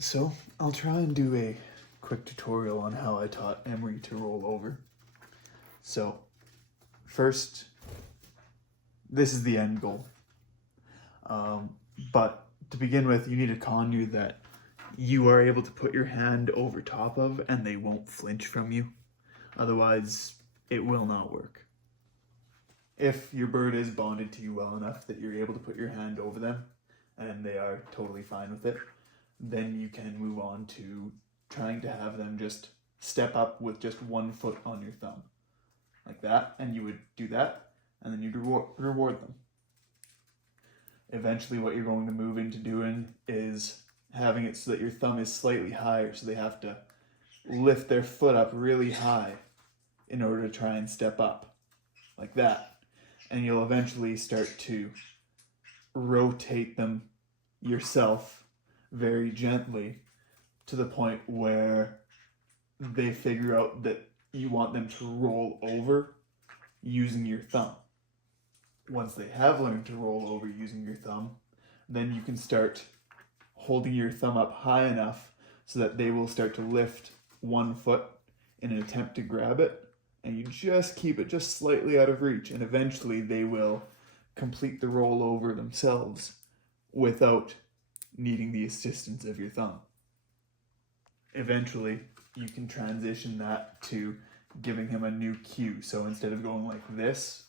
So I'll try and do a quick tutorial on how I taught Emery to roll over. So first, this is the end goal. But to begin with, you need a conure that you are able to put your hand over top of and they won't flinch from you. Otherwise, it will not work. If your bird is bonded to you well enough that you're able to put your hand over them and they are totally fine with it, then you can move on to trying to have them just step up with just 1 foot on your thumb. Like that, and you would do that, and then you'd reward them. Eventually what you're going to move into doing is having it so that your thumb is slightly higher, so they have to lift their foot up really high in order to try and step up, like that. And you'll eventually start to rotate them yourself very gently to the point where they figure out that you want them to roll over using your thumb. Once they have learned to roll over using your thumb, then you can start holding your thumb up high enough so that they will start to lift 1 foot in an attempt to grab it, and you just keep it just slightly out of reach, and eventually they will complete the roll over themselves without needing the assistance of your thumb. Eventually, you can transition that to giving him a new cue. So instead of going like this,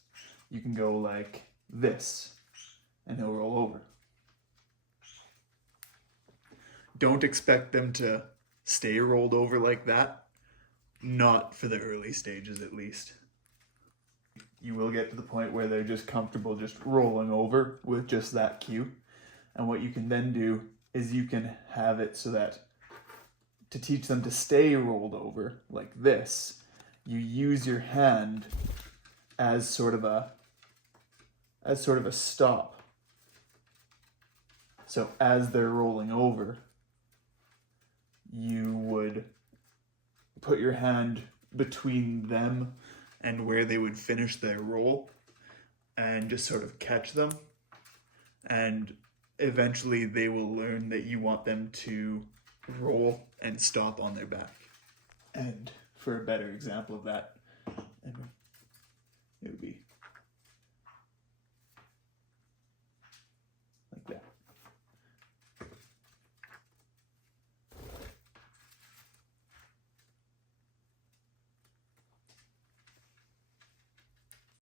you can go like this, and he'll roll over. Don't expect them to stay rolled over like that. Not for the early stages, at least. You will get to the point where they're just comfortable just rolling over with just that cue. And what you can then do is you can have it so that to teach them to stay rolled over like this, you use your hand as sort of a stop. So as they're rolling over, you would put your hand between them and where they would finish their roll and just sort of catch them. And eventually they will learn that you want them to roll and stop on their back. And for a better example of that, it would be